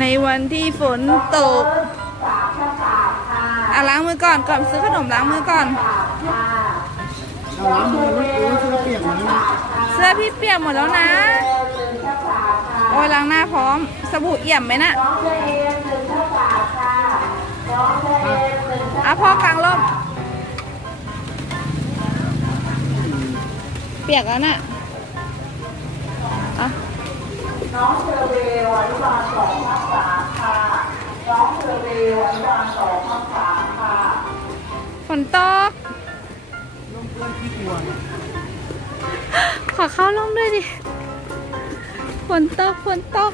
ในวันที่ฝนตกอะล้างมือก่อนก่อนซื้อขนมล้างมือก่อน เอาล้างมือลูกโอ้ยเสื้อเปียกหมดแล้วนะเสื้อพี่เปียกหมดแล้วนะ โอ้ยล้างหน้าพร้อม สบู่เอี่ยมไหมนะอะพ่อกลางร่มเปียกแล้วน่ะอะ น้องเชอเบลอนุบาลสองภาษาค่ะ น้องเชอเบลอนุบาลสองภาษาค่ะฝนตกล่มกล้วยที่กลัวขอเข้าร่มด้วยดิฝนตกฝนตก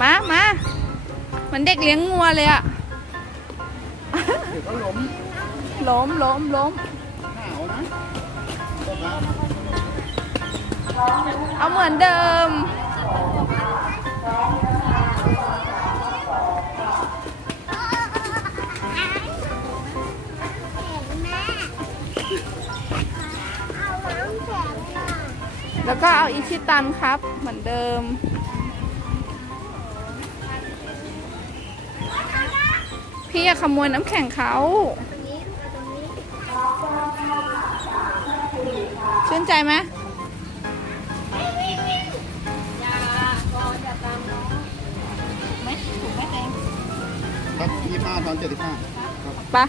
มามาเหมือนเด็กเลี้ยงงัวเลยอะเดี๋ก็ล้มล้มล้มล้ม เอาเหมือนเดิม แล้วก็เอาอิชิตันครับ เหมือนเดิม พี่อย่าขโมยน้ำแข็งเขาชื่นใจไหม ครับยี่ห้าทอนเจ็ดสิบห้าครับปะ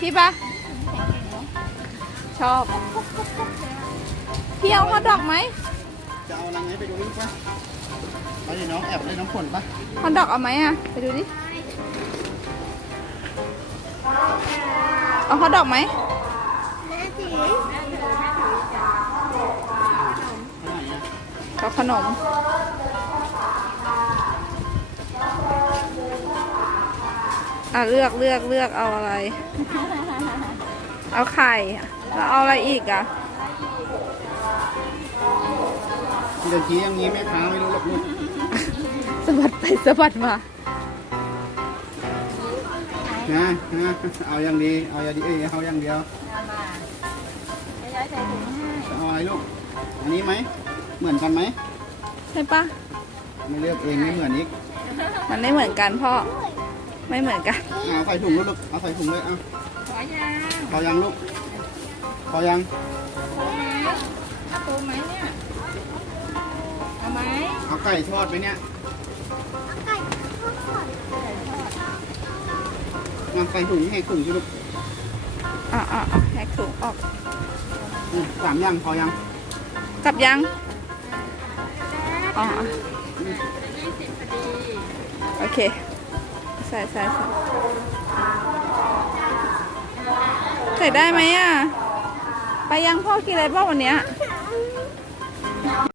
พี่ปะชอบพี่เอาฮอทดอกไหมจะเอาลังนี้ไปดูนี่ปะไปดิน้องแอบเล่นน้ำฝนปะฮอทดอกเอาไหมอะไปดูดิเอาฮอทดอกไหมไปไหนอะเอาขนม อะเลือกเลือกเลือกเอาอะไร เอาไข่แล้วเอาอะไรอีกอะเมื่อกี้อย่างนี้แม่ค้าไม่รู้หรอกลูกสะบัดไปสะบัดมานะนะเอาอย่างดีเอาอย่างดีเอ้ยเอาอย่างเดียวจะเอาอะไรลูก อันนี้ไหม เหมือนกันไหม ใช่ปะไม่เลือกเองไม่เหมือนอีก มันไม่เหมือนกันพ่อ ไม่เหมือนกัน เอาใส่ถุงลูกลูกเอาใส่ถุงเลยเอาขอยังพอยังลูกพอยังเอาตัวไหมเนี่ย เอาไหมเอาไก่ทอดไหมเนี่ยมาใส่ถุงให้ถุงสิลูกอะอะอะแฮกถุงออก อืมสามอย่างพอยังกลับยัง อ๋ออะโอเค ใส่ใส่ใส่ใส่ได้ไหมอะ ไปยังพ่อกินอะไรบ้างวันเนี้ย